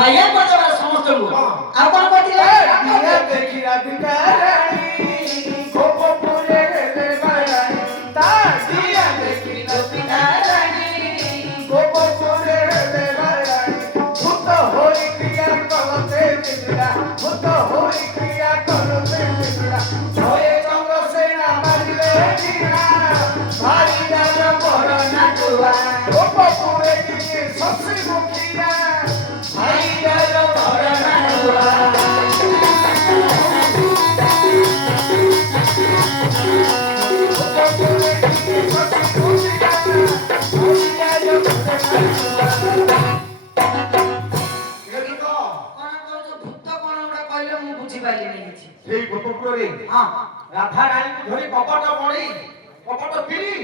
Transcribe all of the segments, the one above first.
भाइया करते बारे समस्त लोग आप कौन करती है दिया देखी राधिका रानी गोपपुरे रे बारानी ता दिया देखी राधिका रानी गोपपुरे रे बारानी भूत होई क्रिया करते बिगड़ा भूत होई क्रिया करते बिगड़ा होए रंग सेना मारिले गिरा भारी राजा बड़ नाटुआ गोपपुरे की सबसे मुखिया राधा रानी को धरी कपट पड़ी कपट पीड़ी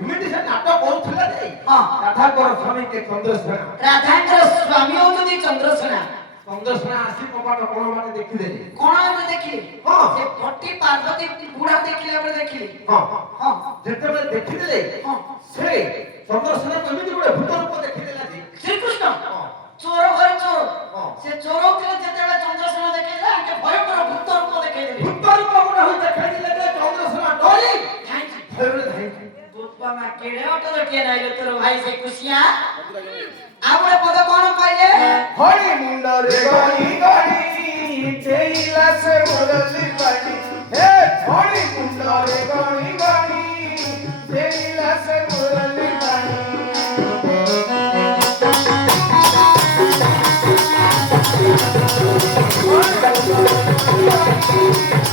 एमिति से नाटक करूथिला जे राधा को स्वामी के चंद्रसेना राधा के स्वामी होती चंद्रसेना चंद्रसेना आसी कपट कोन माने देखि देले कोन माने देखि से फटी पार्वती बुढ़ा देखिले बड़े देखिले हां जेते बे देखि देले से चंद्रसेना को एमिति बड़े भूत रूप देखि देला जे श्री कृष्ण चोर घर चोर से चोर के जेते बे चंद्रसेना देखिला के भयंकर भूत रूप देखिले भूत रूप कोन होई देखि देले चंद्रसेना डरी फेरले धाई बाबा मा केड़े ऑटो के नाइले तोर भाई से खुशियां आपरे पद कोन कहले हरि मुंड रे गणी गणी तेइला से मुरली पानी हे हरि मुंड रे गणी गणी तेइला से मुरली पानी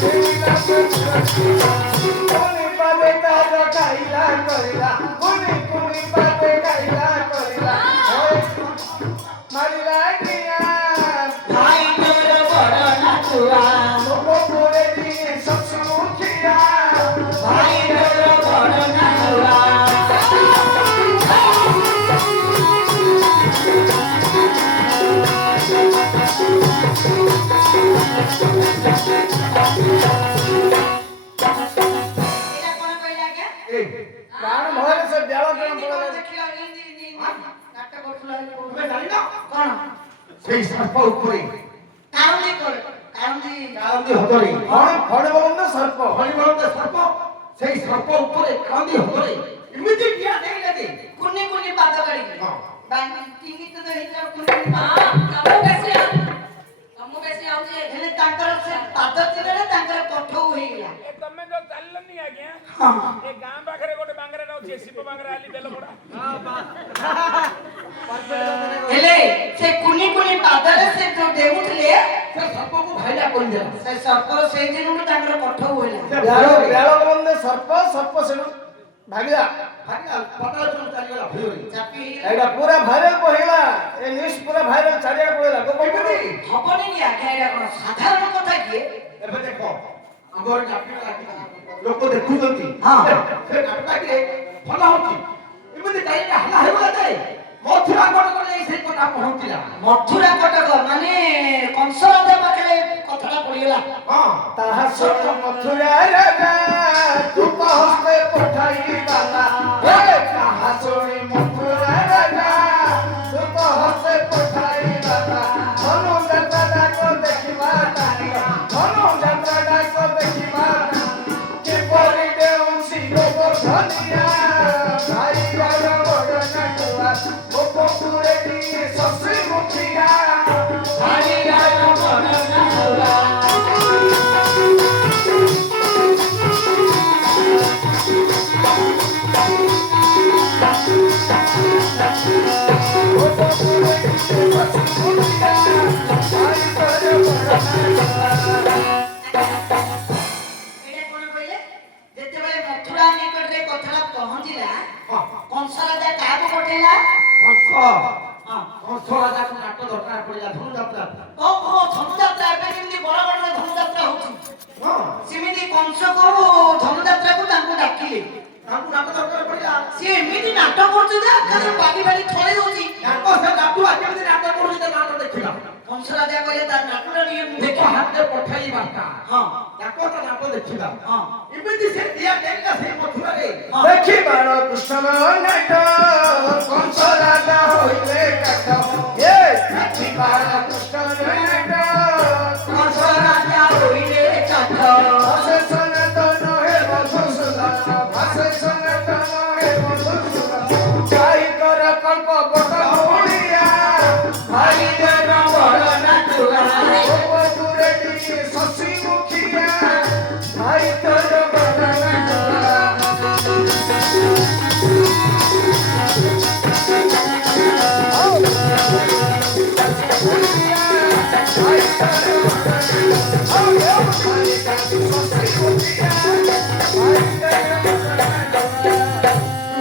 तेइला से कोनी पावे ताजा काइला करिला कोनी कोनी पावे काइला करिला मारी लागिया भाई तोर बड़ नाचुआ गोपपुरे की सबसे मुखिया भाई तोर बड़ नाचुआ एला कोन कहला के ए प्राण भय से ब्याला प्रेम बोला देखिला नी नाटक करथुला तुम्हें जानी ना कोन সেই সর্প উপরে কাউন্দি করে কাউন্দি কান্দি হতরে ফড়বন্ধ সর্প ফড়বন্ধ সর্প সেই সর্প উপরে কান্দি হতরে এমিতি কিয়া দেইলে দে কুনি কুনি পাদ করি বাঙ্গি টিঙ্গি তো হিতা কুনি কামো বেশি আউছে হেলে তাঙ্কর সে পাদ তিলে তাঙ্কর কঠো হই গলা ए तमे जो चाललनी आज्ञा ए गां पाखरे गोटे बांगरा रहउछे शिव बांगरा आली बेल पड़ा हां हेले से कुनी कुनी पाद रे से जो देउतले ସେ ସର୍ପକୁ ଭାଇଲା କରିଦେଲା ସେ ସର୍ପର ସେ ଦିନୁ ତାଙ୍କର କଠୋ ହୋଇଲା ବ୍ୟାଳବନ୍ଧ ସର୍ପ ସର୍ପ ସେଣୁ ଭାଗିଲା ଭାଗିଲା ପଟାଳ ଚୁଲ ଚାଲିଗଲା ଭୟରେ ଚାପି ଏଇଟା ପୁରା ଭାଇରାଲ କହିଲା ଏ ନ୍ୟୁଜ ପୁରା ଭାଇରାଲ ଚାରିଆଡେ କହିଲା ଗୋପପୁରୀ ହବନି କି ଆଜ୍ଞା ଏଟା କଣ ସାଧାରଣ କଥା କି ଏବେ ଦେଖ ଆମର ନାଟକ ଲାଗିଛି ଲୋକ ଦେଖୁଛନ୍ତି ସେ ନାଟକରେ ଭଲ ହଉଛି ଏମିତି ଚାରିଟା ହଲା ହେଉଲା ଯେ ମଥୁରା କଟକ ଯାଇ ସେଇ କଥା ପହଞ୍ଚିଲା ମଥୁରା କଟକ ମାନେ କଂସରାଜା ପାଖରେ କଥାଟା ପଡିଗଲା ତାହା ସତ ମଥୁରା ରାଜା ତୁ ହସ୍ତେ ପଠାଇ ବାଲା ହେ ତାହା ଶୁଣି ମଥୁରା ରାଜା ତୁ ହସ୍ତେ ପଠାଇ ବାଲା ଧନୁ ଯାତ୍ରା ଡାକ ଦେଖିବା ତାରି ଧନୁ ଯାତ୍ରା ଡାକ ଦେଖିବା କିପରି ଦେଉସି ଗୋବର୍ଦ୍ଧନିଆ ଭାଇ ରାଜ ବଡ଼ ନାଟୁଆ ଗୋପପୁରେ ଟିଏ ଶଶୀ ମୁଖିଆ ଭାଇ ରାଜ ବଡ଼ ନାଟୁଆ କଂସକୁ ଧନୁଯାତ୍ରାକୁ ତାଙ୍କୁ ଡାକିଲେ ତାଙ୍କୁ ନାଟ ଦରକାର ପଡିଲା ସେ ଏମିତି ନାଟ କରୁଛି ଯେ ଏକାଥରେ ବାଡ଼ି ବାଡ଼ି ଥଳେଇ ଦଉଛି। ତାଙ୍କ ସେ ନାଟୁଆ କେମିତି ନାଟ କରୁଛି ତା ନାଟ ଦେଖିଲା କଂସରାଜା କହିଲେ ତାର ନାଟଟା ଟିକେ ମୁଁ ଦେଖ ଦେଖେ। ହାତରେ ପଠାଇ ବାର୍ତ୍ତା ହଁ ତାଙ୍କ ତା ନାଟ ଦେଖିଲା ହଁ ଏମିତି ସେ ଦିଆ ଡେଙ୍ଗା ସେଇ ମଥୁରାରେ ହଁ। ଦେଖି ବାଳ କୃଷ୍ଣ ନାଟ